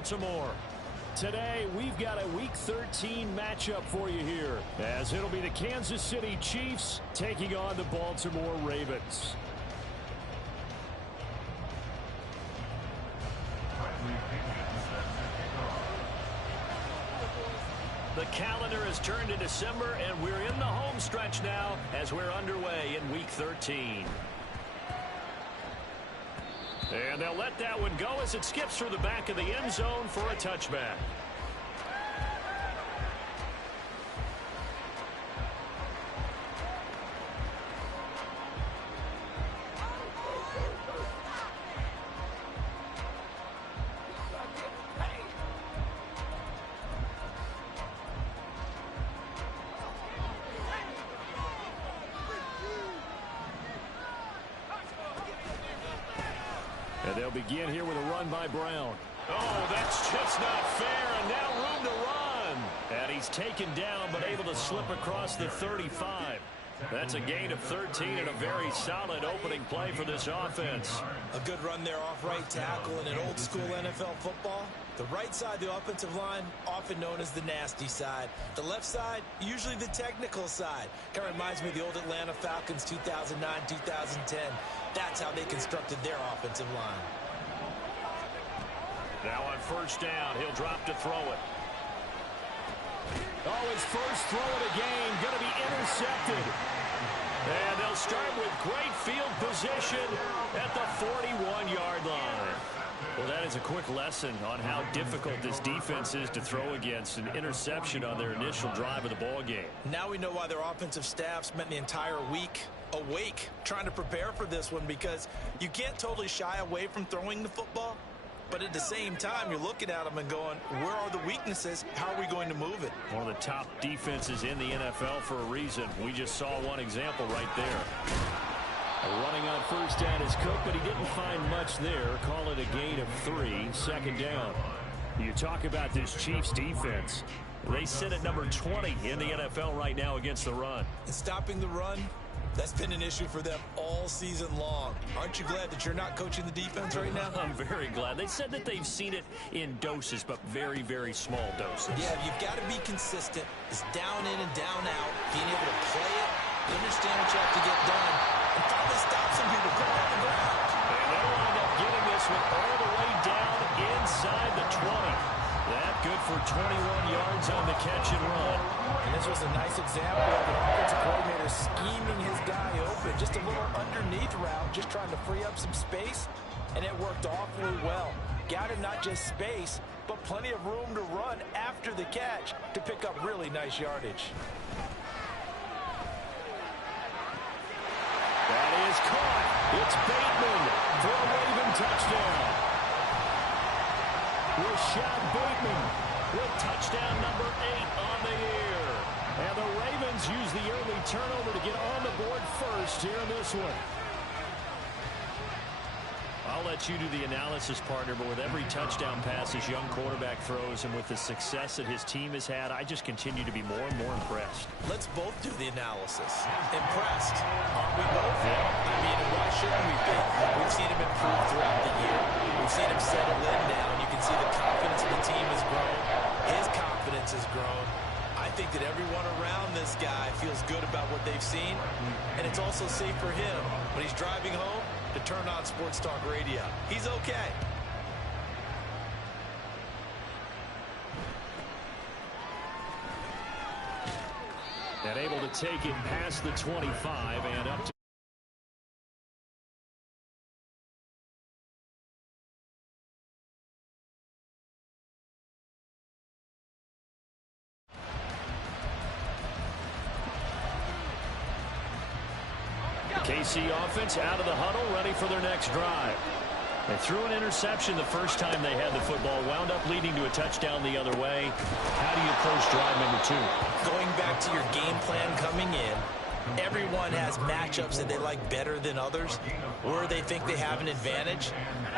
Baltimore. Today, we've got a Week 13 matchup for you here, as it'll be the Kansas City Chiefs taking on the Baltimore Ravens. The calendar has turned to December, and we're in the home stretch now as we're underway in Week 13. And they'll let that one go as it skips through the back of the end zone for a touchback. And they'll begin here with a run by Brown. Oh, that's just not fair, and now room to run. And he's taken down, but able to slip across the 35. That's a gain of 13 and a very solid opening play for this offense. A good run there off right tackle in an old-school NFL football. The right side, the offensive line, often known as the nasty side. The left side, usually the technical side. Kind of reminds me of the old Atlanta Falcons 2009-2010. That's how they constructed their offensive line. Now on first down, he'll drop to throw it. Oh, his first throw of the game going to be intercepted. And they'll start with great field position at the 41-yard line. Well, that is a quick lesson on how difficult this defense is to throw against. An interception on their initial drive of the ball game. Now we know why their offensive staff spent the entire week awake trying to prepare for this one, because you can't totally shy away from throwing the football. But at the same time, you're looking at them and going, where are the weaknesses? How are we going to move it? One of the top defenses in the NFL for a reason. We just saw one example right there. Running on first down is Cook, but he didn't find much there. Call it a gain of 3, second down. You talk about this Chiefs defense. They sit at number 20 in the NFL right now against the run. And stopping the run, that's been an issue for them all season long. Aren't you glad that you're not coaching the defense right now? I'm very glad. They said that they've seen it in doses, but very, very small doses. Yeah, you've got to be consistent. It's down in and down out. Being able to play it, understand what you have to get done, and finally stop some people going on the ground. And they'll wind up getting this one all the way down inside the 20. That good for 21 yards on the catch and run. And this was a nice example of an offensive coordinator scheming his guy open. Just a little underneath route, just trying to free up some space, and it worked awfully well. Got him not just space, but plenty of room to run after the catch to pick up really nice yardage. That is caught. It's Bateman for a Raven touchdown. Rashad Bateman with touchdown number 8 on the year. And the Ravens use the early turnover to get on the board first here in this one. I'll let you do the analysis, partner, but with every touchdown pass his young quarterback throws and with the success that his team has had, I just continue to be more and more impressed. Let's both do the analysis. Impressed, aren't we both? Yeah. I mean, why shouldn't we be? We've seen him improve throughout the year. We've seen him settle in now, and you can see the confidence of the team has grown. His confidence has grown. I think that everyone around this guy feels good about what they've seen, and it's also safe for him when he's driving home to turn on Sports Talk Radio. He's okay. And able to take it past the 25 and up to KC offense out of the huddle, ready for their next drive. They threw an interception the first time they had the football, wound up leading to a touchdown the other way. How do you approach drive number 2? Going back to your game plan coming in, everyone has matchups that they like better than others, where they think they have an advantage.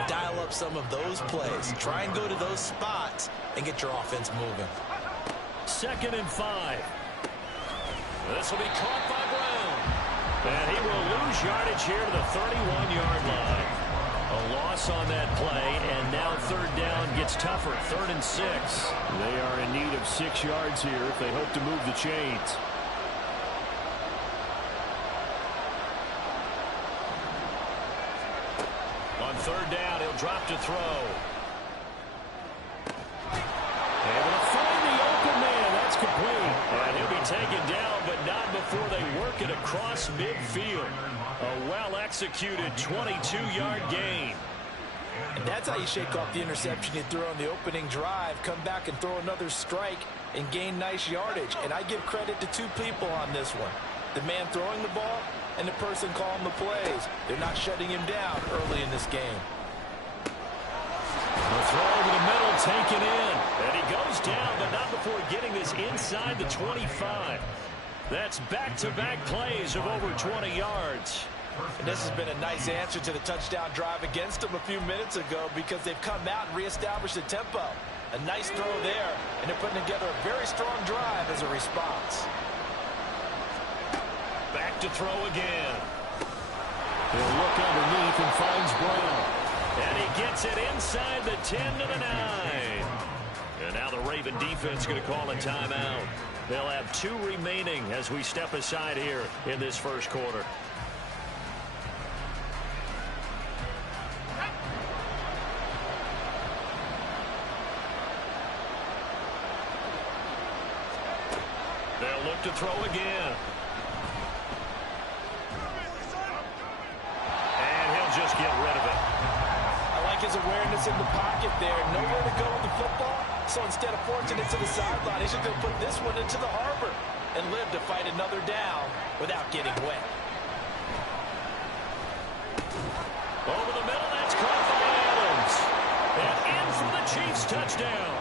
Dial up some of those plays. Try and go to those spots and get your offense moving. 2nd and 5. This will be caught by Brown. And he will lose yardage here to the 31-yard line. A loss on that play, and now 3rd down gets tougher. 3rd and 6. They are in need of 6 yards here if they hope to move the chains. On 3rd down, he'll drop to throw. Able to find the open man. That's complete. And he'll be taken down, but not before they work it across midfield. A well-executed 22-yard gain. And that's how you shake off the interception you threw on the opening drive. Come back and throw another strike and gain nice yardage. And I give credit to 2 people on this one. The man throwing the ball and the person calling the plays. They're not shutting him down early in this game. The throw over the middle, taken in. And he goes down, but not before getting this inside the 25. That's back-to-back plays of over 20 yards. And this has been a nice answer to the touchdown drive against them a few minutes ago because they've come out and reestablished the tempo. A nice throw there, and they're putting together a very strong drive as a response. Back to throw again. He'll look underneath and finds Brown. And he gets it inside the 10 to the 9. And now the Raven defense going to call a timeout. They'll have 2 remaining as we step aside here in this first quarter. They'll look to throw again. And he'll just get rid of it. I like his awareness in the pocket there. Nowhere to go with the football. So instead of forcing it to the sideline, he's just going to put this one into the harbor and live to fight another down without getting wet. Over the middle, that's caught by Adams. And in for the Chiefs touchdown.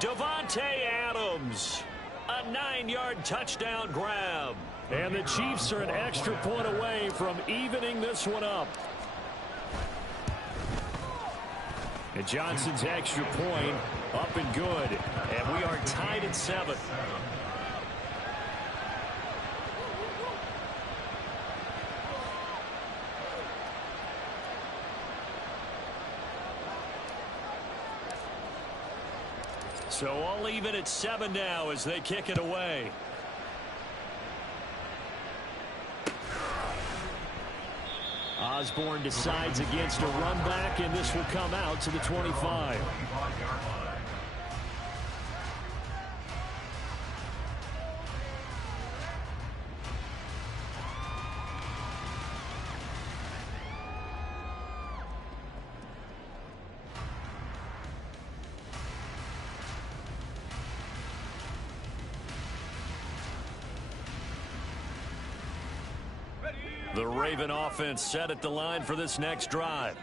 Davante Adams. A 9-yard touchdown grab. And the Chiefs are an extra point away from evening this one up. And Johnson's extra point up and good. And we are tied at 7. So all even at 7 now as they kick it away. Osborne decides against a run back, and this will come out to the 25. The Raven offense set at the line for this next drive.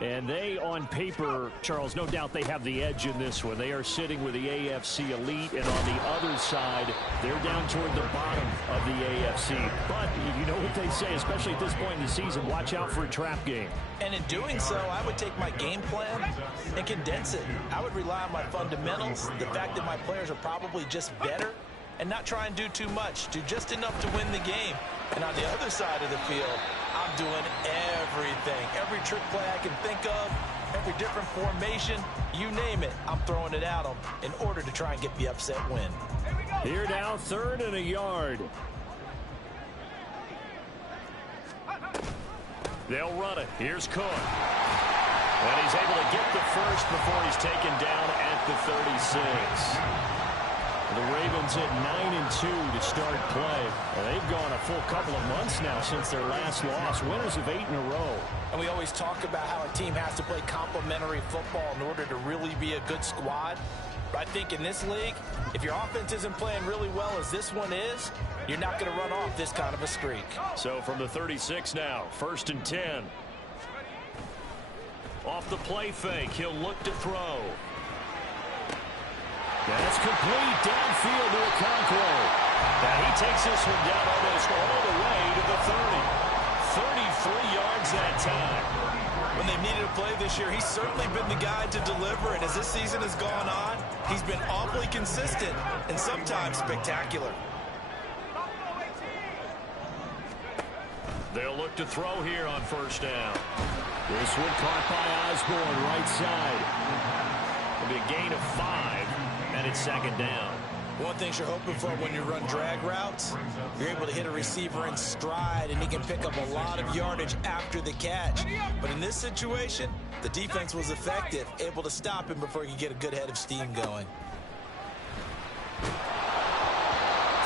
And they, on paper, Charles, no doubt they have the edge in this one. They are sitting with the AFC elite, and on the other side, they're down toward the bottom of the AFC. But you know what they say, especially at this point in the season, watch out for a trap game. And in doing so, I would take my game plan and condense it. I would rely on my fundamentals, the fact that my players are probably just better, and not try and do too much, do just enough to win the game. And on the other side of the field, I'm doing everything. Every trick play I can think of, every different formation, you name it, I'm throwing it at them in order to try and get the upset win. Here now, 3rd and a yard. They'll run it. Here's Cook. And he's able to get the first before he's taken down at the 36. The Ravens at 9-2 to start play. They've gone a full couple of months now since their last loss. Winners of 8 in a row. And we always talk about how a team has to play complementary football in order to really be a good squad. But I think in this league, if your offense isn't playing really well as this one is, you're not going to run off this kind of a streak. So from the 36 now, 1st and 10. Off the play fake, he'll look to throw. That's complete downfield to Okonkwo. And he takes this one down almost all the way to the 30. 33 yards that time. When they've needed a play this year, he's certainly been the guy to deliver. And as this season has gone on, he's been awfully consistent and sometimes spectacular. They'll look to throw here on 1st down. This one caught by Osborne, right side. It'll be a gain of 5, and it's second down. One thing you're hoping for when you run drag routes, you're able to hit a receiver in stride, and he can pick up a lot of yardage after the catch. But in this situation, the defense was effective, able to stop him before he could get a good head of steam going.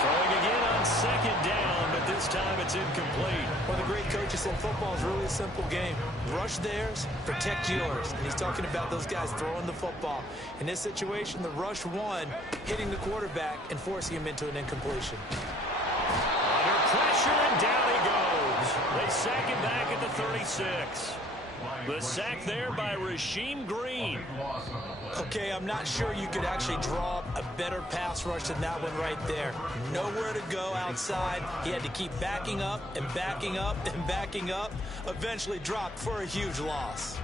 Throwing again on second down, but this time it's incomplete. One of the great coaches said football is really a simple game. Rush theirs, protect yours. And he's talking about those guys throwing the football. In this situation, the rush won, hitting the quarterback and forcing him into an incompletion. Under pressure, and down he goes. They sack him back at the 36. The sack there by Rasheem Green. Okay, I'm not sure you could actually draw a better pass rush than that one right there. Nowhere to go outside. He had to keep backing up and backing up and backing up. Eventually dropped for a huge loss.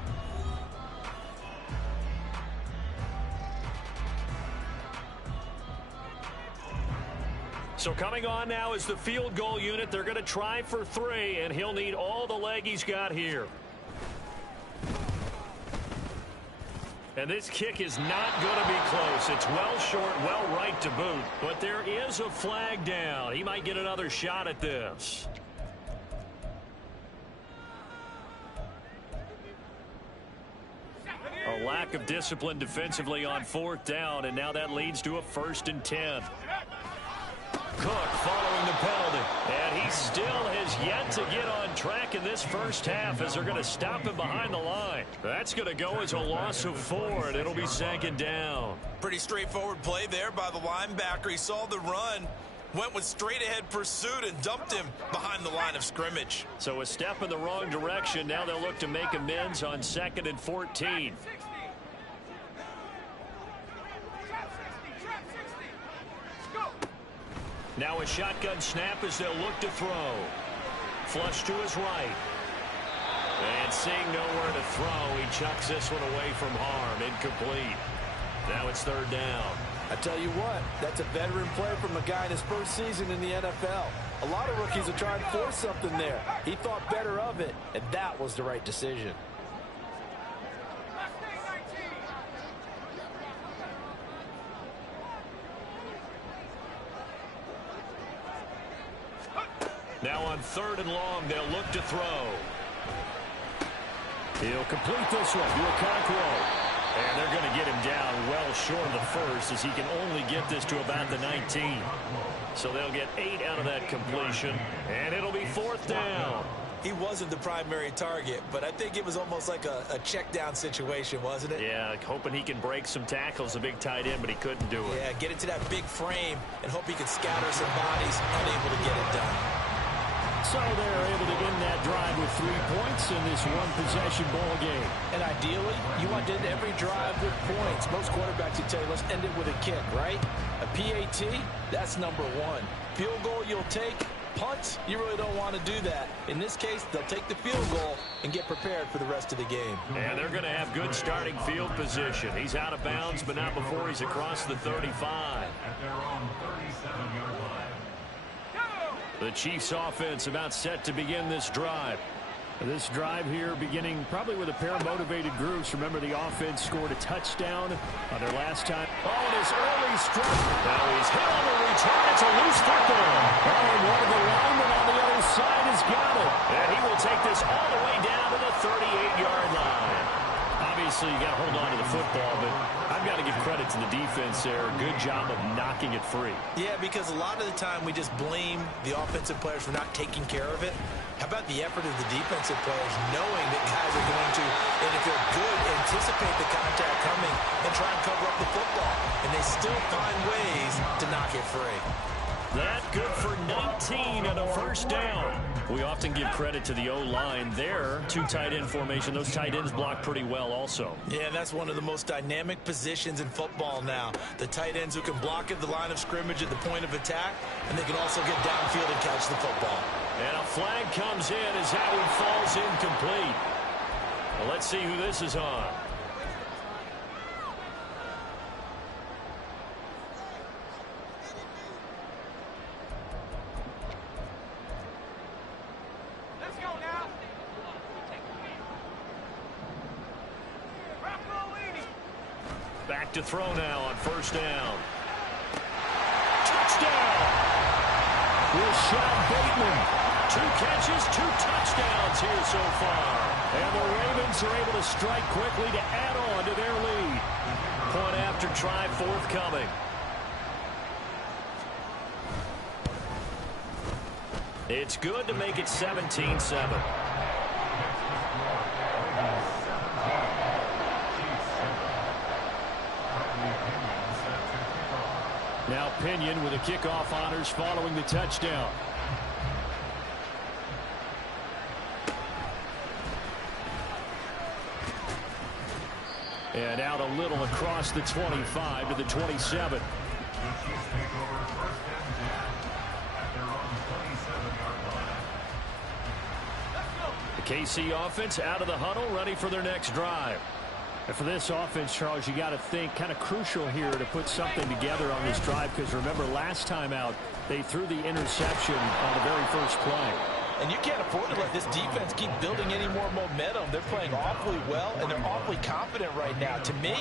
So coming on now is the field goal unit. They're going to try for 3, and he'll need all the leg he's got here. And this kick is not going to be close. It's well short, well right to boot. But there is a flag down. He might get another shot at this. A lack of discipline defensively on 4th down, and now that leads to a 1st and 10. Cook following the penalty, and he still has yet to get on track in this first half as they're going to stop him behind the line. That's going to go as a loss of 4, and it'll be second down. Pretty straightforward play there by the linebacker. He saw the run, went with straight-ahead pursuit, and dumped him behind the line of scrimmage. So a step in the wrong direction. Now they'll look to make amends on 2nd and 14. Now a shotgun snap as they'll look to throw. Flush to his right. And seeing nowhere to throw, he chucks this one away from harm. Incomplete. Now it's 3rd down. I tell you what, that's a veteran play from a guy in his first season in the NFL. A lot of rookies are trying to force something there. He thought better of it, and that was the right decision. Now on 3rd and long, they'll look to throw. He'll complete this one to Okonkwo. And they're going to get him down well short of the first as he can only get this to about the 19. So they'll get 8 out of that completion, and it'll be 4th down. He wasn't the primary target, but I think it was almost like a check down situation, wasn't it? Yeah, hoping he can break some tackles, a big tight end, but he couldn't do it. Yeah, get into that big frame and hope he can scatter some bodies, unable to get it done. So they're able to end that drive with 3 points in this one-possession ball game. And ideally, you want to end every drive with points. Most quarterbacks would tell you, let's end it with a kick, right? A PAT, that's number 1. Field goal you'll take. Punt, you really don't want to do that. In this case, they'll take the field goal and get prepared for the rest of the game. And they're going to have good starting field position. He's out of bounds, but not before he's across the 35. At their own 37-yard line. The Chiefs offense about set to begin this drive. This drive here beginning probably with a pair of motivated groups. Remember, the offense scored a touchdown on their last time. Oh, and his early strike. Now he's hit on the return. It's a loose football. And one of the linemen on the other side has got it. And he will take this all the way down to the 38-yard line. Obviously, you got to hold on to the football, but I've got to give credit to the defense there. Good job of knocking it free. Yeah, because a lot of the time we just blame the offensive players for not taking care of it. How about the effort of the defensive players knowing that guys are going to, and if they're good, anticipate the contact coming and try and cover up the football. And they still find ways to knock it free. That good for 19 and a 1st down. We often give credit to the O-line there. 2 tight end formation. Those tight ends block pretty well also. Yeah, and that's one of the most dynamic positions in football now. The tight ends who can block at the line of scrimmage at the point of attack, and they can also get downfield and catch the football. And a flag comes in as that one falls incomplete. Well, let's see who this is on. Back to throw now on first down. Touchdown! Rashad Bateman. 2 catches, 2 touchdowns here so far. And the Ravens are able to strike quickly to add on to their lead. Point after try forthcoming. It's good to make it 17-7. Now Pinion with the kickoff honors following the touchdown. And out a little across the 25 to the 27. The KC offense out of the huddle, ready for their next drive. And for this offense, Charles, you got to think kind of crucial here to put something together on this drive, because remember last time out they threw the interception on the very first play. And you can't afford to let this defense keep building any more momentum. They're playing awfully well, and they're awfully confident right now. To me,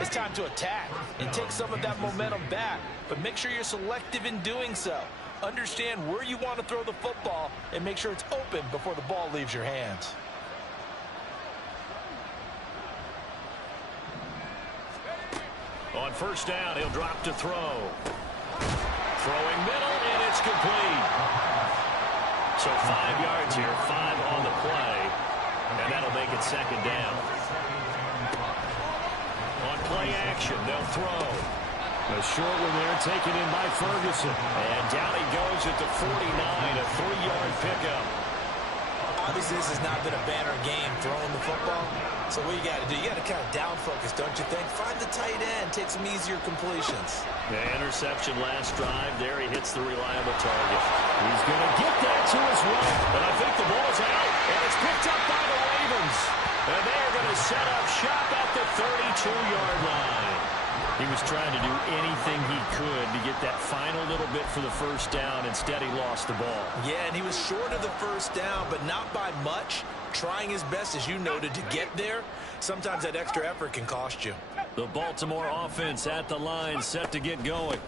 it's time to attack and take some of that momentum back, but make sure you're selective in doing so. Understand where you want to throw the football and make sure it's open before the ball leaves your hands. On first down, he'll drop to throw. Throwing middle, and it's complete. So 5 yards here, 5 on the play, and that'll make it second down. On play action, they'll throw. A short one there, taken in by Ferguson. And down he goes at the 49, a 3-yard pickup. Obviously, this has not been a banner game throwing the football. So what you got to do, you got to kind of down focus, don't you think? Find the tight end, take some easier completions. The interception last drive. There he hits the reliable target. He's going to get that to his right. And I think the ball's out. And it's picked up by the Ravens. And they are going to set up shop at the 32-yard line. He was trying to do anything he could to get that final little bit for the first down. Instead, he lost the ball. Yeah, and he was short of the first down, but not by much. Trying his best, as you noted, to get there. Sometimes that extra effort can cost you. The Baltimore offense at the line, set to get going.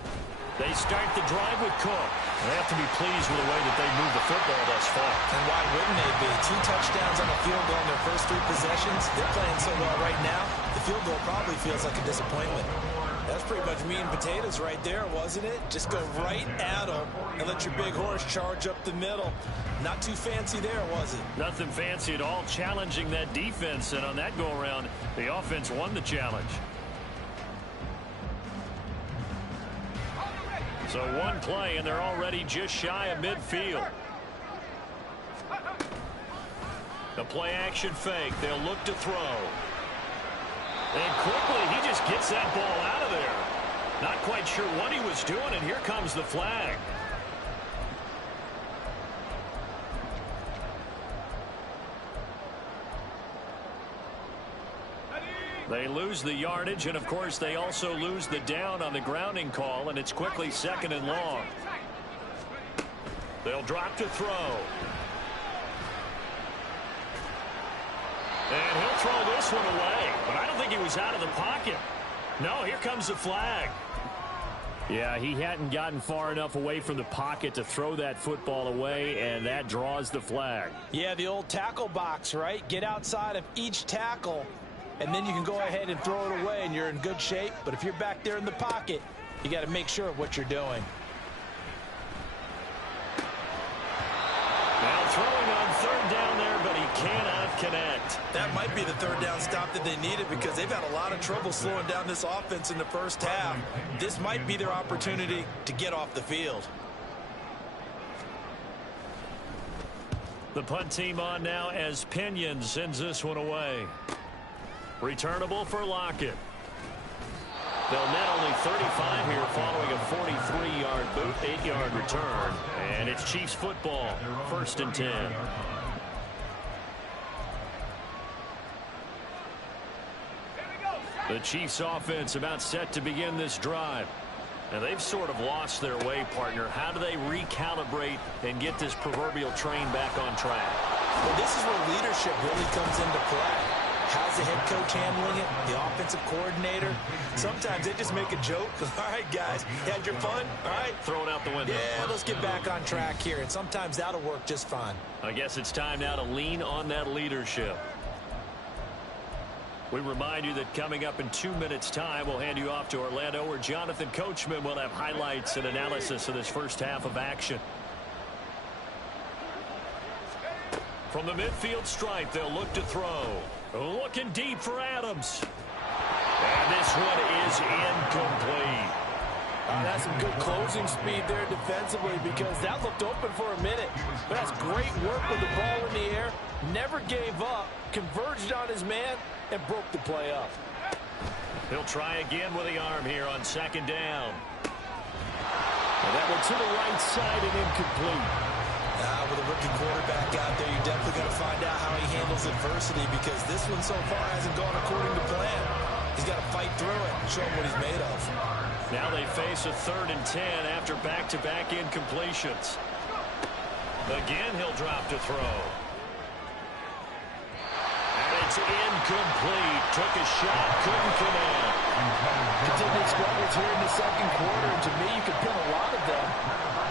They start the drive with Cook. They have to be pleased with the way that they moved the football thus far. And why wouldn't they be? 2 touchdowns on a field goal in their first 3 possessions. They're playing so well right now, the field goal probably feels like a disappointment. That's pretty much meat and potatoes right there, wasn't it? Just go right at them and let your big horse charge up the middle. Not too fancy there, was it? Nothing fancy at all, challenging that defense. And on that go-around, the offense won the challenge. So 1 play, and they're already just shy of midfield. The play-action fake. They'll look to throw. And quickly, he just gets that ball out of there. Not quite sure what he was doing, and here comes the flag. They lose the yardage, and of course they also lose the down on the grounding call, and it's quickly 2nd and long. They'll drop to throw. And he'll throw this one away, but I don't think he was out of the pocket. No, here comes the flag. Yeah, he hadn't gotten far enough away from the pocket to throw that football away, and that draws the flag. Yeah, the old tackle box, right? Get outside of each tackle, and then you can go ahead and throw it away, and you're in good shape. But if you're back there in the pocket, you got to make sure of what you're doing. Now throwing on 3rd down there, but he cannot connect. That might be the 3rd down stop that they needed, because they've had a lot of trouble slowing down this offense in the first half. This might be their opportunity to get off the field. The punt team on now as Pinion sends this one away. Returnable for Lockett. They'll net only 35 here following a 43-yard boot, 8-yard return. And it's Chiefs football, 1st and 10. The Chiefs offense about set to begin this drive. And they've sort of lost their way, partner. How do they recalibrate and get this proverbial train back on track? Well, this is where leadership really comes into play. How's the head coach handling it? The offensive coordinator? Sometimes they just make a joke. All right, guys, you had your fun? All right. Throw it out the window. Yeah, let's get back on track here, and sometimes that'll work just fine. I guess it's time now to lean on that leadership. We remind you that coming up in 2 minutes' time, we'll hand you off to Orlando, where Jonathan Coachman will have highlights and analysis of this first half of action. From the midfield stripe, they'll look to throw. Looking deep for Adams. And this one is incomplete. That's some good closing speed there defensively, because that looked open for a minute. But that's great work with the ball in the air. Never gave up, converged on his man, and broke the play up. He'll try again with the arm here on second down. And that one to the right side and incomplete. With a rookie quarterback out there, you're definitely going to find out how he handles adversity, because this one so far hasn't gone according to plan. He's got to fight through it and show him what he's made of. Now they face a 3rd and 10 after back-to-back incompletions. Again, he'll drop to throw. And it's incomplete. Took a shot, couldn't connect. Continued struggles here in the second quarter, and to me, you could pin a lot of them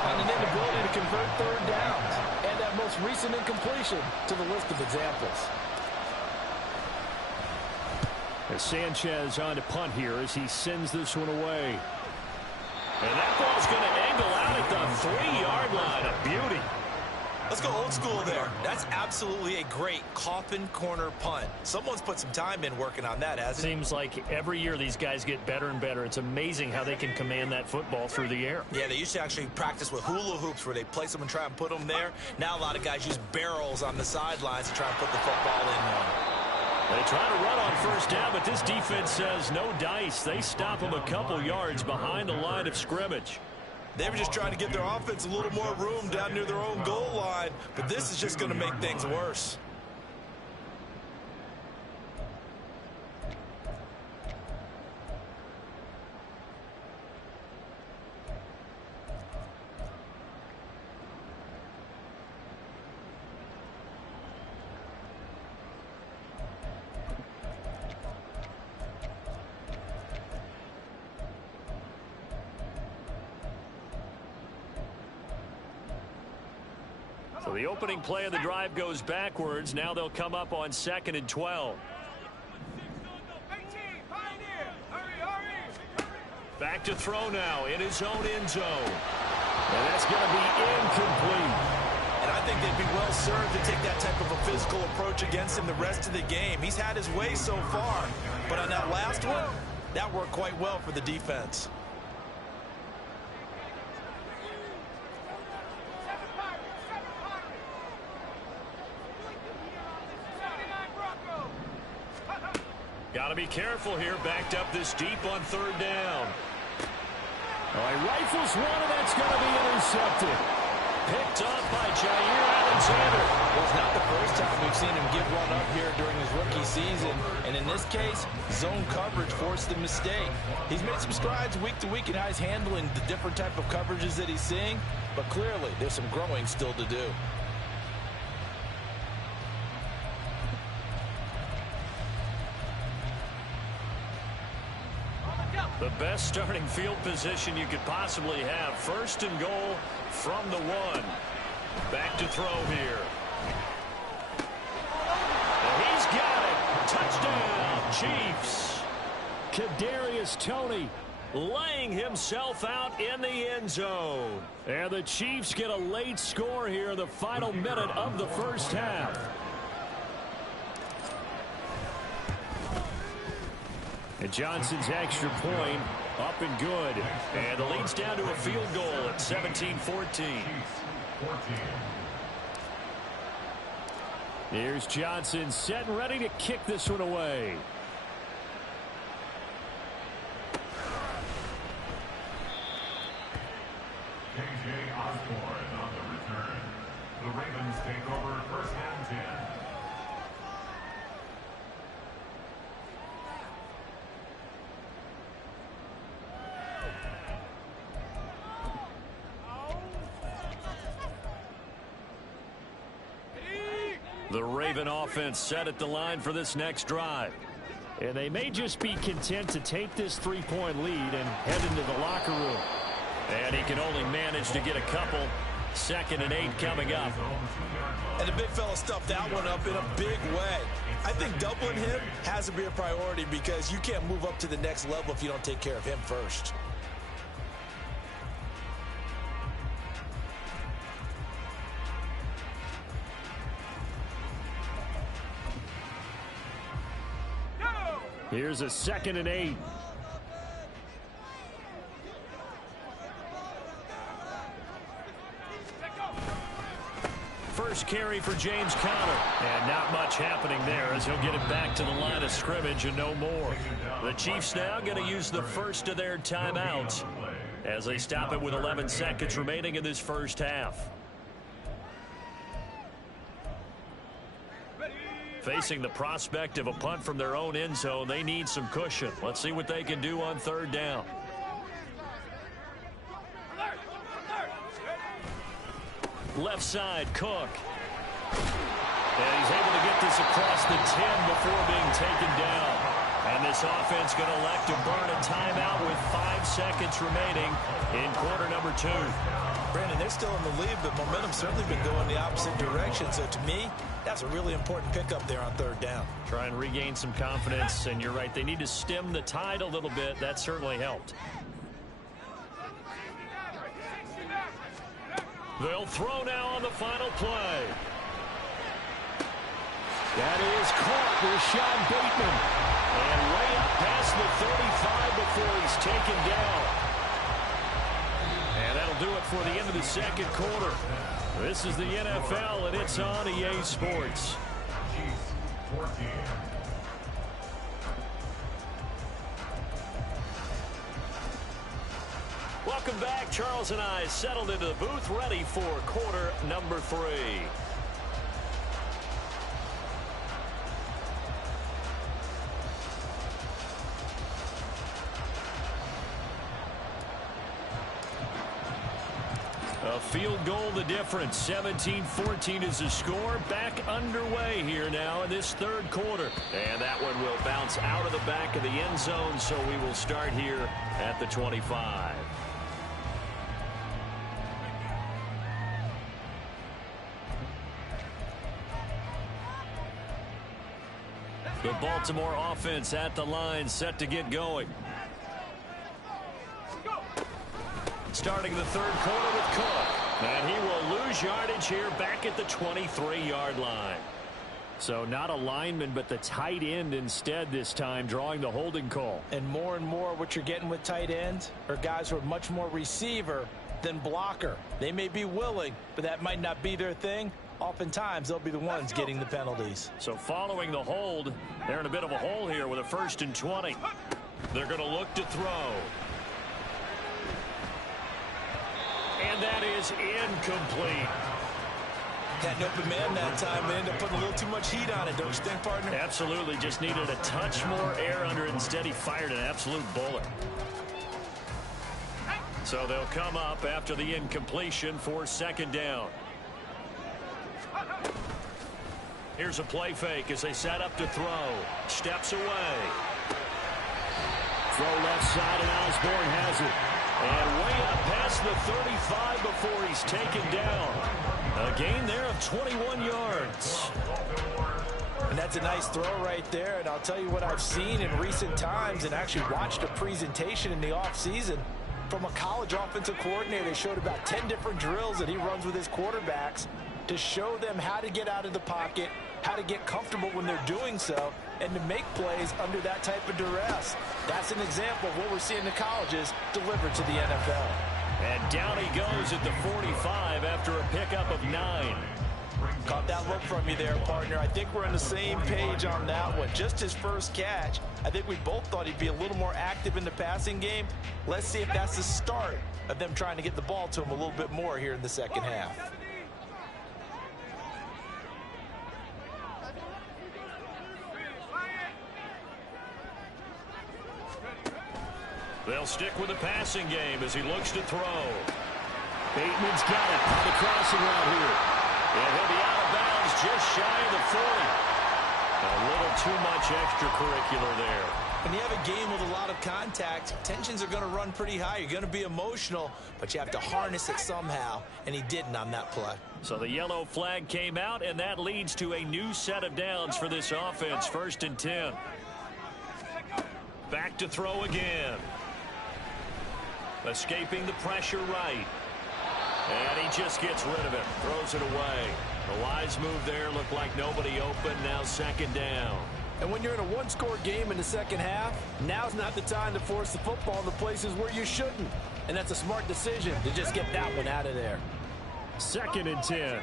on an inability to convert 3rd downs, and that most recent incompletion to the list of examples. As Sanchez on to punt here as he sends this one away. And that ball's going to angle out at the 3-yard line. A beauty. Let's go old school there. That's absolutely a great coffin corner punt. Someone's put some time in working on that, hasn't it? Seems like every year these guys get better and better. It's amazing how they can command that football through the air. Yeah, they used to actually practice with hula hoops where they place them and try and put them there. Now a lot of guys use barrels on the sidelines to try and put the football in there. They try to run on first down, but this defense says no dice. They stop them a couple yards behind the line of scrimmage. They were just trying to give their offense a little more room down near their own goal line, but this is just going to make things worse. So the opening play of the drive goes backwards. Now they'll come up on 2nd and 12. Back to throw now in his own end zone. And that's going to be incomplete. And I think they'd be well served to take that type of a physical approach against him the rest of the game. He's had his way so far. But on that last one, that worked quite well for the defense. Got to be careful here. Backed up this deep on 3rd down. Oh, he rifles one, and that's going to be intercepted. Picked up by Jair Alexander. Well, it's not the first time we've seen him give one up here during his rookie season. And in this case, zone coverage forced the mistake. He's made some strides week to week in how he's handling the different type of coverages that he's seeing. But clearly, there's some growing still to do. The best starting field position you could possibly have. 1st and goal from the 1. Back to throw here. And he's got it. Touchdown, Chiefs. Kadarius Toney laying himself out in the end zone. And the Chiefs get a late score here in the final minute of the first half. And Johnson's extra point up and good. And the lead's down to a field goal at 17-14. Here's Johnson set and ready to kick this one away. KJ Osborne on the return. The Ravens take over 1st and 10. The Raven offense set at the line for this next drive. And they may just be content to take this 3-point lead and head into the locker room. And he can only manage to get a couple. 2nd and 8 coming up. And the big fella stuffed that one up in a big way. I think doubling him has to be a priority because you can't move up to the next level if you don't take care of him first. Here's a 2nd and 8. First carry for James Conner. And not much happening there as he'll get it back to the line of scrimmage and no more. The Chiefs now going to use the first of their timeouts as they stop it with 11 seconds remaining in this first half. Facing the prospect of a punt from their own end zone, they need some cushion. Let's see what they can do on 3rd down. Left side, Cook. And he's able to get this across the 10 before being taken down. And this offense going to elect to burn a timeout with 5 seconds remaining in quarter number 2. Brandon, they're still in the lead, but momentum's certainly been going the opposite direction. So to me, that's a really important pickup there on 3rd down. Try and regain some confidence, and you're right. They need to stem the tide a little bit. That certainly helped. They'll throw now on the final play. That is caught with Sean Bateman. And way up past the 35 before he's taken down. And that'll do it for the end of the 2nd quarter. This is the NFL, and it's on EA Sports. Chiefs 14. Welcome back. Charles and I settled into the booth, ready for quarter number 3. A field goal the difference. 17-14 is the score. Back underway here now in this 3rd quarter. And that one will bounce out of the back of the end zone, so we will start here at the 25. The Baltimore offense at the line, set to get going. Starting the 3rd quarter with Cook. And he will lose yardage here back at the 23-yard line. So not a lineman, but the tight end instead this time, drawing the holding call. And more what you're getting with tight ends are guys who are much more receiver than blocker. They may be willing, but that might not be their thing. Oftentimes, they'll be the ones getting the penalties. So following the hold, they're in a bit of a hole here with a 1st and 20. They're going to look to throw. And that is incomplete. Had an open man that time and ended up putting a little too much heat on it, don't you think, partner? Absolutely. Just needed a touch more air under it. Instead, he fired an absolute bullet. So they'll come up after the incompletion for 2nd down. Here's a play fake as they set up to throw. Steps away. Throw left side, and Osborne has it. And way up past the 35 before he's taken down. A gain there of 21 yards. And that's a nice throw right there. And I'll tell you what I've seen in recent times and actually watched a presentation in the offseason from a college offensive coordinator. They showed about 10 different drills that he runs with his quarterbacks to show them how to get out of the pocket, how to get comfortable when they're doing so, and to make plays under that type of duress. That's an example of what we're seeing in the colleges delivered to the NFL. And down he goes at the 45 after a pickup of 9. Caught that look from you there, partner. I think we're on the same page on that one. Just his first catch. I think we both thought he'd be a little more active in the passing game. Let's see if that's the start of them trying to get the ball to him a little bit more here in the 2nd half. They'll stick with the passing game as he looks to throw. Bateman's got it on the crossing route here. And he'll be out of bounds just shy of the 40. A little too much extracurricular there. When you have a game with a lot of contact, tensions are going to run pretty high. You're going to be emotional, but you have to harness it somehow, and he didn't on that play. So the yellow flag came out, and that leads to a new set of downs for this offense. 1st and 10. Back to throw again. Escaping the pressure right. And he just gets rid of it. Throws it away. The wise move there. Looked like nobody open. Now 2nd down. And when you're in a one-score game in the second half, now's not the time to force the football in the places where you shouldn't. And that's a smart decision to just get that one out of there. 2nd and 10.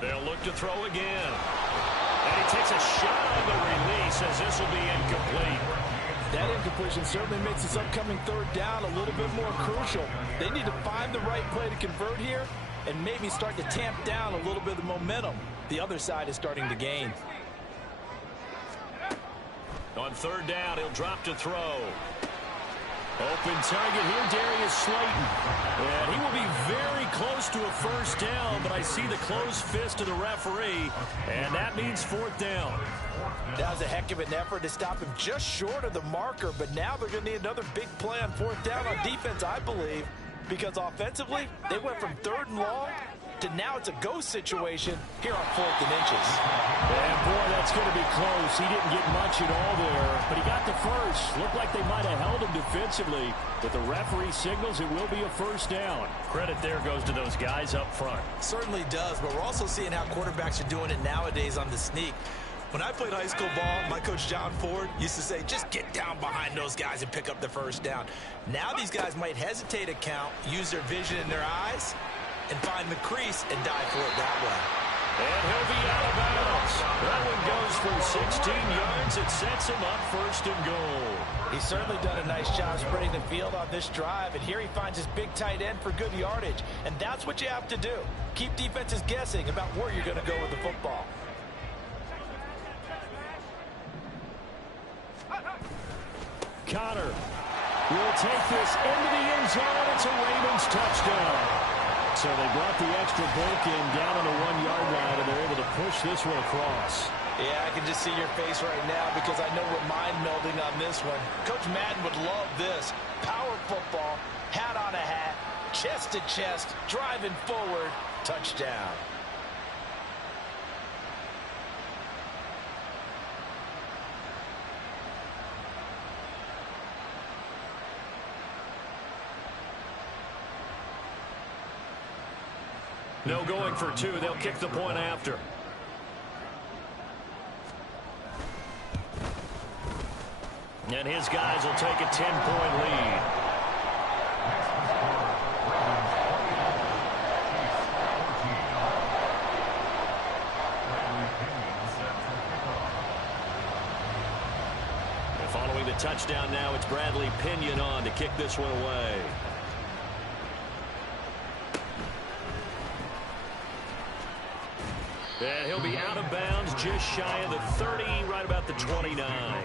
They'll look to throw again. And he takes a shot on the release as this will be incomplete. That incompletion certainly makes this upcoming 3rd down a little bit more crucial. They need to find the right play to convert here and maybe start to tamp down a little bit of the momentum the other side is starting to gain. On 3rd down, he'll drop to throw. Open target here, Darius Slayton. And he will be very close to a 1st down, but I see the closed fist of the referee, and that means 4th down. That was a heck of an effort to stop him just short of the marker, but now they're going to need another big play on 4th down on defense, I believe, because offensively, they went from 3rd and long to now it's a go situation here on 4th and inches. And boy, that's going to be close. He didn't get much at all there, but he got the first. Looked like they might have held him defensively, but the referee signals it will be a 1st down. Credit there goes to those guys up front. Certainly does, but we're also seeing how quarterbacks are doing it nowadays on the sneak. When I played high school ball, my coach John Ford used to say, just get down behind those guys and pick up the 1st down. Now these guys might hesitate to count, use their vision in their eyes, and find the crease and dive for it that way. And he'll be out of bounds. That one goes for 16 yards. It sets him up 1st and goal. He's certainly done a nice job spreading the field on this drive, and here he finds his big tight end for good yardage. And that's what you have to do. Keep defenses guessing about where you're going to go with the football. Connor will take this into the end zone. It's a Ravens touchdown. So they brought the extra bulk in down on the 1-yard line, and they're able to push this one across. Yeah, I can just see your face right now because I know we're mind melding on this one. Coach Madden would love this. Power football, hat on a hat, chest to chest, driving forward, touchdown. No going for 2. They'll kick the point after. And his guys will take a 10-point lead. And following the touchdown now, it's Bradley Pinion on to kick this one away. And he'll be out of bounds just shy of the 30, right about the 29.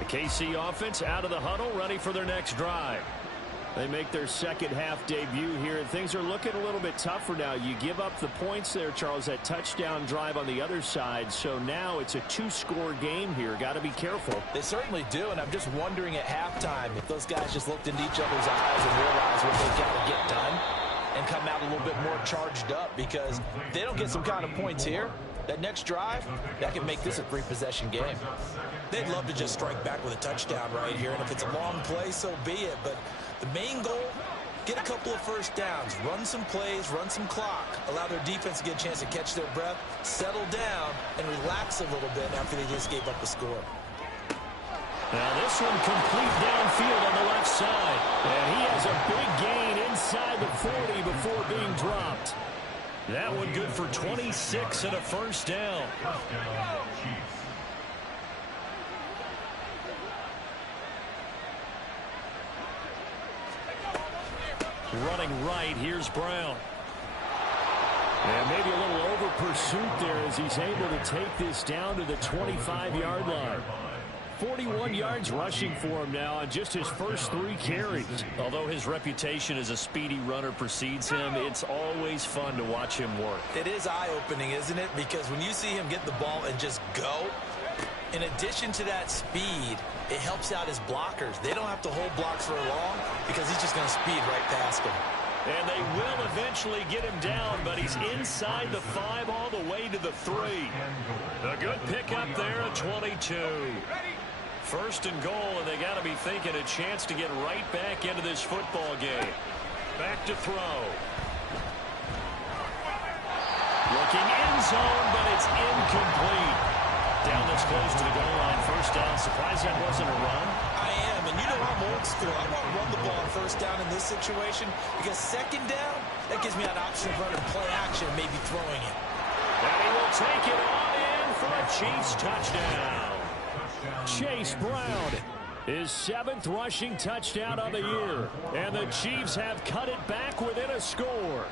The KC offense out of the huddle, ready for their next drive. They make their second half debut here, and things are looking a little bit tougher now. You give up the points there, Charles, that touchdown drive on the other side. So now it's a 2-score game here. Got to be careful. They certainly do, and I'm just wondering at halftime if those guys just looked into each other's eyes and realized what they've got to get done and come out a little bit more charged up, because if they don't get some kind of points here, that next drive, that can make this a 3-possession game. They'd love to just strike back with a touchdown right here, and if it's a long play, so be it. But the main goal, get a couple of 1st downs, run some plays, run some clock, allow their defense to get a chance to catch their breath, settle down, and relax a little bit after they just gave up a score. Now this one complete downfield on the left side. And he has a big gain inside the 40 before being dropped. That one good for 26 and a 1st down. Running right, here's Brown. And maybe a little over pursuit there as he's able to take this down to the 25-yard line. 41 yards rushing for him now on just his first 3 carries. Although his reputation as a speedy runner precedes him, it's always fun to watch him work. It is eye-opening, isn't it? Because when you see him get the ball and just go, in addition to that speed, it helps out his blockers. They don't have to hold blocks for long because he's just going to speed right past them. And they will eventually get him down, but he's inside the 5 all the way to the 3. A good pickup there at 22. First and goal, and they got to be thinking a chance to get right back into this football game. Back to throw. Looking end zone, but it's incomplete. Down this close to the goal line. First down. Surprised that wasn't a run. I am, and you know I'm old school. I want to run the ball on first down in this situation because second down, that gives me an option of running play action, maybe throwing it. And he will take it on in for a Chiefs touchdown. Chase Brown, his 7th rushing touchdown of the year. And the Chiefs have cut it back within a score.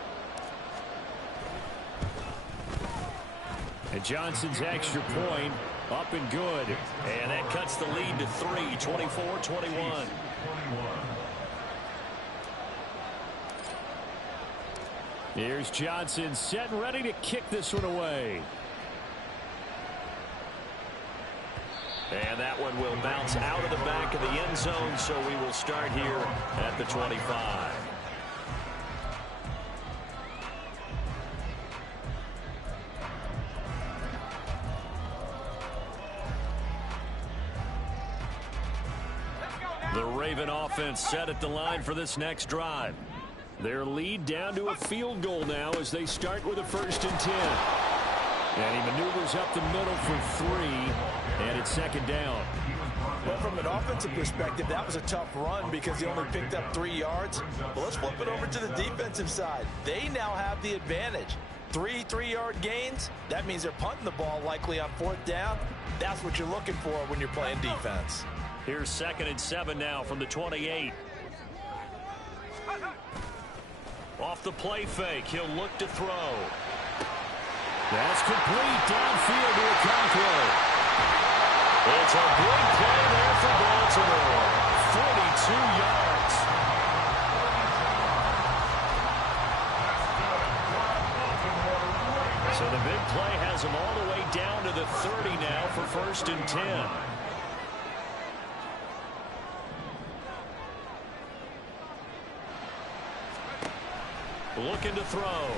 And Johnson's extra point up and good. And that cuts the lead to 3, 24-21. Here's Johnson set and ready to kick this one away. And that one will bounce out of the back of the end zone, so we will start here at the 25. The Raven offense set at the line for this next drive. Their lead down to a field goal now as they start with a 1st and 10. And he maneuvers up the middle for 3, and it's 2nd down. Well, from an offensive perspective, that was a tough run because he only picked up 3 yards. But let's flip it over to the defensive side. They now have the advantage. 3 3-yard gains, that means they're punting the ball likely on 4th down. That's what you're looking for when you're playing defense. Here's 2nd and 7 now from the 28. Off the play fake, he'll look to throw. That's complete downfield to Okonkwo. It's a big play there for Baltimore. 42 yards. So the big play has him all the way down to the 30 now for 1st and 10. Looking to throw.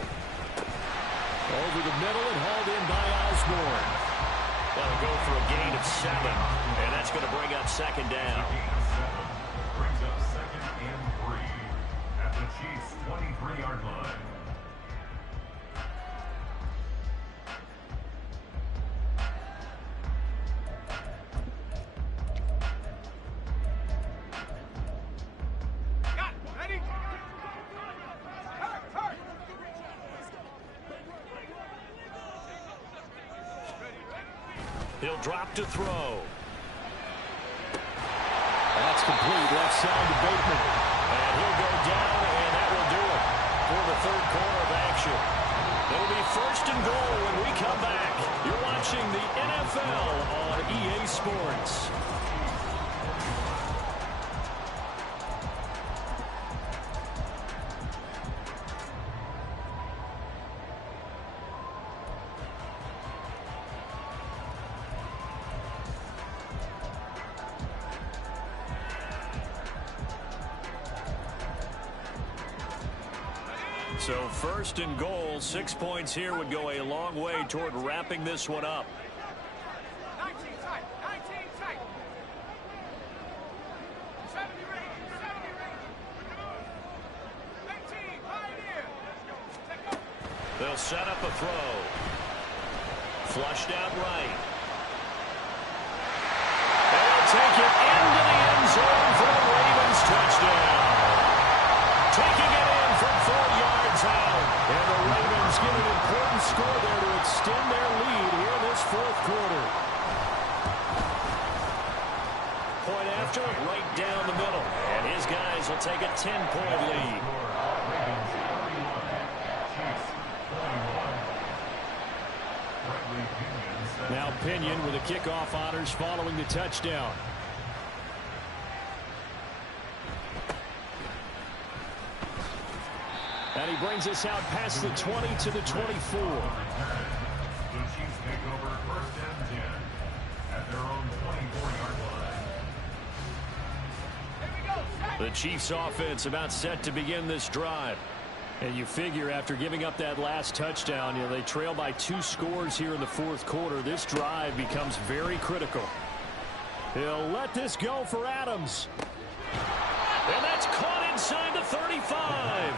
Over the middle and hauled in by Osborne. That'll go for a gain of 7, and that's going to bring up 2nd down. Brings up 2nd and 3 at the Chiefs' 23-yard line. He'll drop to throw. That's complete. Left side to Bateman. And he'll go down, and that will do it for the 3rd quarter of action. It'll be 1st and goal when we come back. You're watching the NFL on EA Sports. So 1st and goal, 6 points here would go a long way toward wrapping this one up. 19 tight, 19 tight. 70 range, 70 range. 18, pioneer. Take over. They'll set up a throw. Flushed out right. They'll take it into the end zone for the Ravens touchdown. Taking it in from 4 yards out. And the Ravens get an important score there to extend their lead here this 4th quarter. Point after, right down the middle. And his guys will take a 10-point lead. Ravens 31, Chiefs 21. Pinion with the kickoff honors following the touchdown. And he brings us out past the 20 to the 24. The Chiefs take over 1st and 10 at their own 24-yard line. The Chiefs offense about set to begin this drive. And you figure after giving up that last touchdown, they trail by 2 scores here in the 4th quarter. This drive becomes very critical. He'll let this go for Adams. And that's caught inside the 35.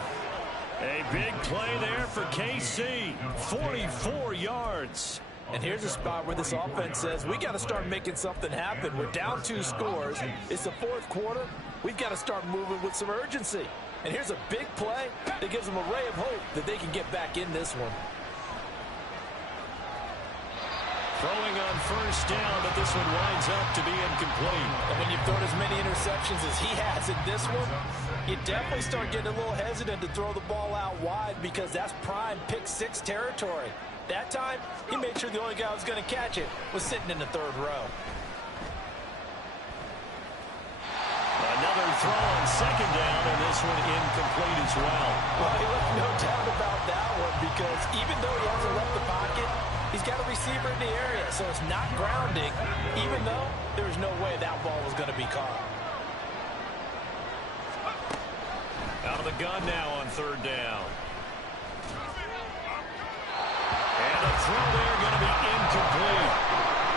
A big play there for KC. 44 yards. And here's a spot where this offense says, we got to start making something happen. We're down 2 scores. It's the 4th quarter. We've got to start moving with some urgency. And here's a big play that gives them a ray of hope that they can get back in this one. Throwing on 1st down, but this one winds up to be incomplete. And when you've thrown as many interceptions as he has in this one, you definitely start getting a little hesitant to throw the ball out wide because that's prime pick-6 territory. That time, he made sure the only guy who was going to catch it was sitting in the 3rd row. Another throw on 2nd down, and this one incomplete as well. Well, he left no doubt about that one because even though he hasn't left the pocket, he's got a receiver in the area, so it's not grounding, even though there's no way that ball was going to be caught. Out of the gun now on 3rd down. And a throw there going to be incomplete.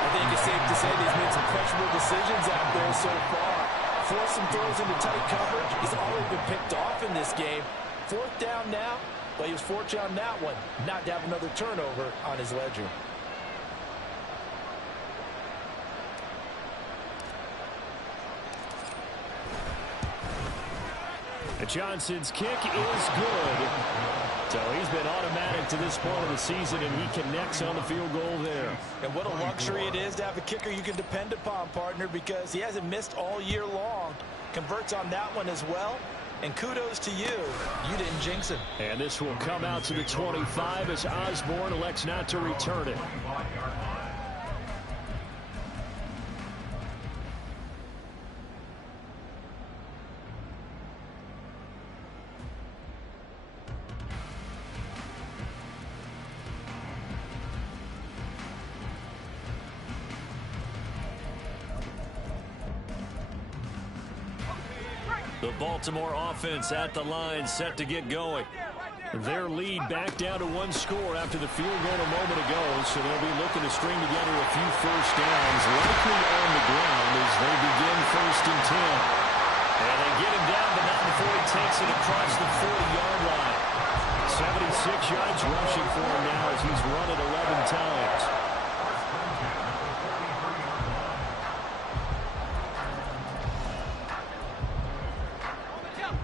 I think it's safe to say that he's made some questionable decisions out there so far. Forced some throws into tight coverage. He's already been picked off in this game. 4th down now, but he was fortunate on that one not to have another turnover on his ledger. Johnson's kick is good. So he's been automatic to this point of the season, and he connects on the field goal there. And what a luxury it is to have a kicker you can depend upon, partner, because he hasn't missed all year long. Converts on that one as well. And kudos to you. You didn't jinx him. And this will come out to the 25 as Osborne elects not to return it. The Baltimore offense at the line, set to get going. Their lead back down to 1 score after the field goal a moment ago, so they'll be looking to string together a few 1st downs, likely on the ground as they begin 1st and 10. And they get him down, but not before he takes it across the 40-yard line. 76 yards rushing for him now as he's run it 11 times.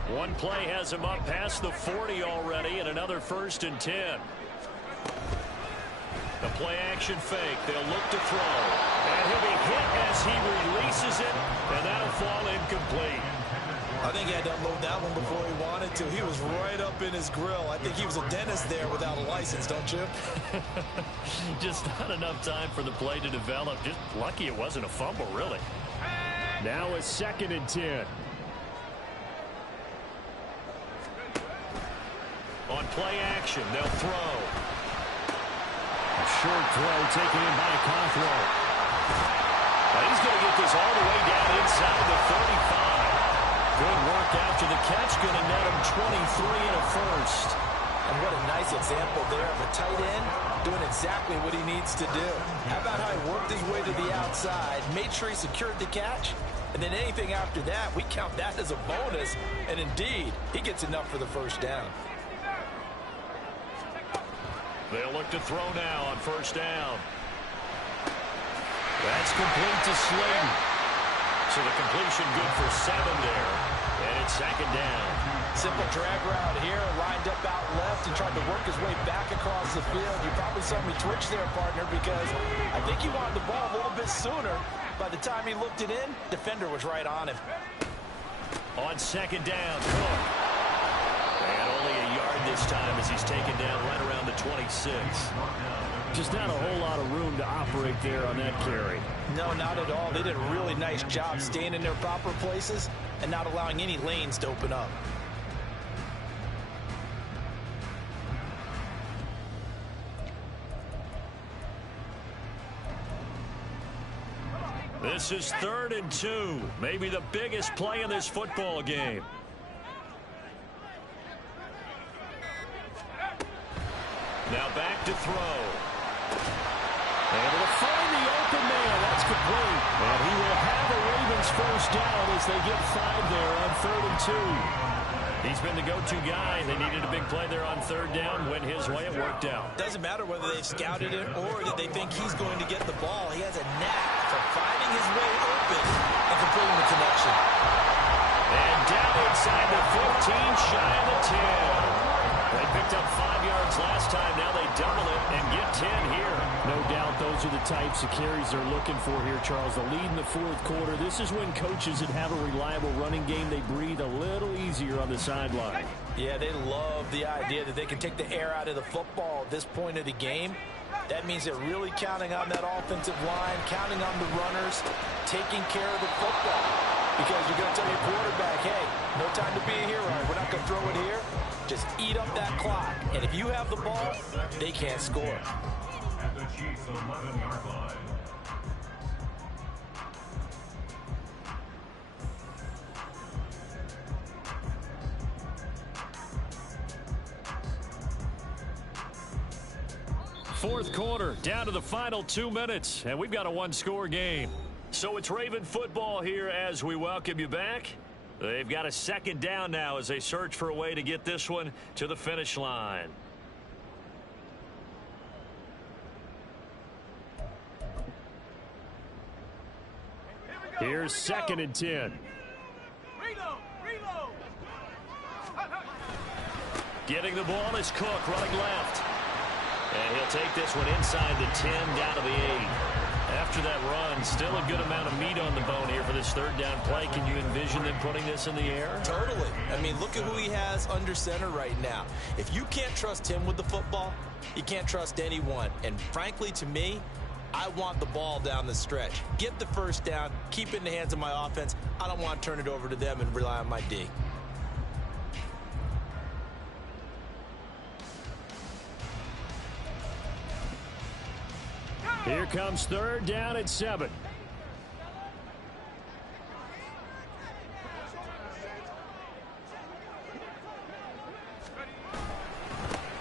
One play has him up past the 40 already, and another 1st and 10. The play action fake. They'll look to throw. And he'll be hit as he releases it, and that'll fall incomplete. I think he had to unload that one before he wanted to. He was right up in his grill. I think he was a dentist there without a license, don't you? Just not enough time for the play to develop. Just lucky it wasn't a fumble, really. Now a 2nd and 10. On play action, they'll throw. A short throw taken in by Cawthron. He's going to get this all the way down inside the 35. Good work after the catch. Going to net him 23 and a 1st. And what a nice example there of a tight end doing exactly what he needs to do. How about how he worked his way to the outside, made sure he secured the catch, and then anything after that, we count that as a bonus. And indeed, he gets enough for the 1st down. They'll look to throw now on 1st down. That's complete to Slayton. So the completion good for 7 there. And it's 2nd down. Simple drag route here, lined up out left and tried to work his way back across the field. You probably saw me twitch there, partner, because I think he wanted the ball a little bit sooner. By the time he looked it in, defender was right on him. On 2nd down, Cook. And only a yard this time as he's taken down right around the 26. Just not a whole lot of room to operate there on that carry. No, not at all. They did a really nice job staying in their proper places and not allowing any lanes to open up. This is 3rd and 2. Maybe the biggest play in this football game. Now back to throw. Able to find the open man. That's complete. And he will have the Ravens first down as they get 5 there on 3rd and 2. He's been the go-to guy. They needed a big play there on 3rd down. Went his way. It worked out. Doesn't matter whether they've scouted it or that they think he's going to get the ball. He has a knack for finding his way open and completing the connection. And down inside the 15, shy of the 10. They picked up 5 yards last time. Now they double it and get 10 here. No doubt those are the types of carries they're looking for here, Charles. The lead in the 4th quarter. This is when coaches that have a reliable running game, they breathe a little easier on the sideline. Yeah, they love the idea that they can take the air out of the football at this point of the game. That means they're really counting on that offensive line, counting on the runners, taking care of the football. Because you're going to tell your quarterback, hey, no time to be a hero. We're not going to throw it here. Just eat up that clock. And if you have the ball, they can't score. At the Chiefs' 11-yard line. Fourth quarter, down to the final 2 minutes, and we've got a one-score game. So it's Raven football here as we welcome you back. They've got a 2nd down now as they search for a way to get this one to the finish line. Here's 2nd and 10. Reload! Reload! Getting the ball is Cook running left. And he'll take this one inside the 10 down to the 8. After that run, still a good amount of meat on the bone here for this 3rd down play. Can you envision them putting this in the air? Totally. I mean, look at who he has under center right now. If you can't trust him with the football, you can't trust anyone. And frankly, to me, I want the ball down the stretch. Get the first down, keep it in the hands of my offense. I don't want to turn it over to them and rely on my D. Here comes 3rd down at 7.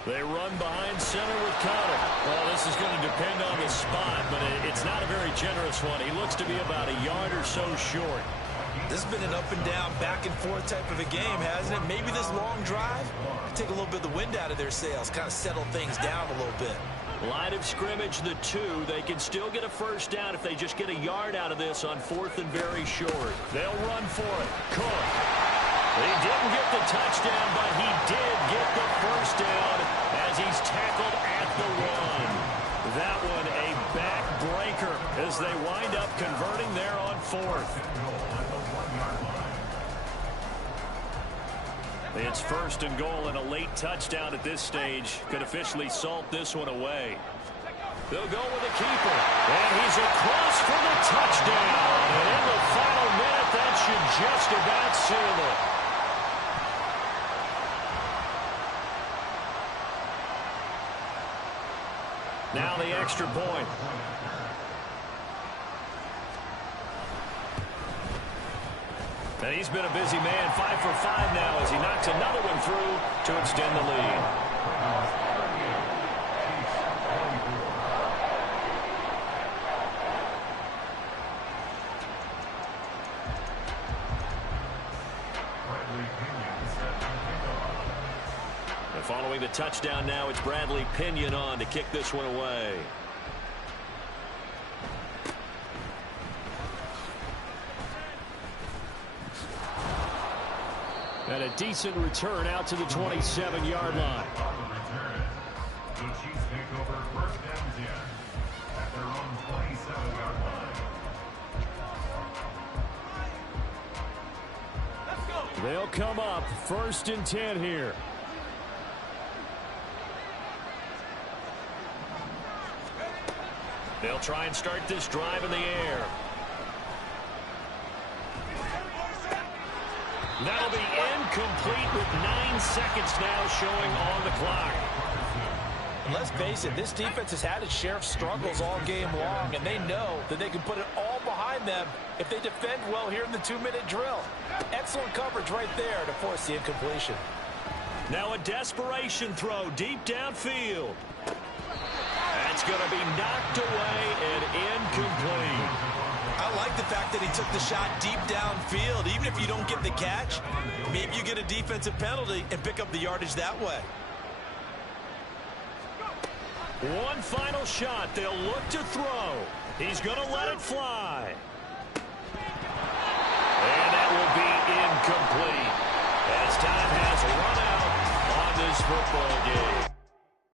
They run behind center with Conner. Well, this is going to depend on the spot, but it's not a very generous one. He looks to be about a yard or so short. This has been an up and down, back and forth type of a game, hasn't it? Maybe this long drive could take a little bit of the wind out of their sails, kind of settle things down a little bit. Line of scrimmage, the 2. They can still get a first down if they just get a yard out of this on 4th and very short. They'll run for it. Cook. He didn't get the touchdown, but he did get the first down as he's tackled at the 1. That one a backbreaker as they wind up converting there on 4th. It's 1st and goal, and a late touchdown at this stage could officially salt this one away. They'll go with the keeper, and he's across for the touchdown. And in the final minute, that should just about seal it. Now the extra point. And he's been a busy man, 5 for 5 now as he knocks another one through to extend the lead. And following the touchdown now, it's Bradley Pinion on to kick this one away. And a decent return out to the 27-yard line. The Chiefs take over 1st and 10 at their own 27-yard line. They'll come up 1st and 10 here. They'll try and start this drive in the air. That'll be incomplete with 9 seconds now showing on the clock. And let's face it, this defense has had its share of struggles all game long, and they know that they can put it all behind them if they defend well here in the 2-minute drill. Excellent coverage right there to force the incompletion. Now a desperation throw deep downfield. That's going to be knocked away and incomplete. I like the fact that he took the shot deep downfield. Even if you don't get the catch, maybe you get a defensive penalty and pick up the yardage that way. One final shot. They'll look to throw. He's going to let it fly. And that will be incomplete as time has run out on this football game.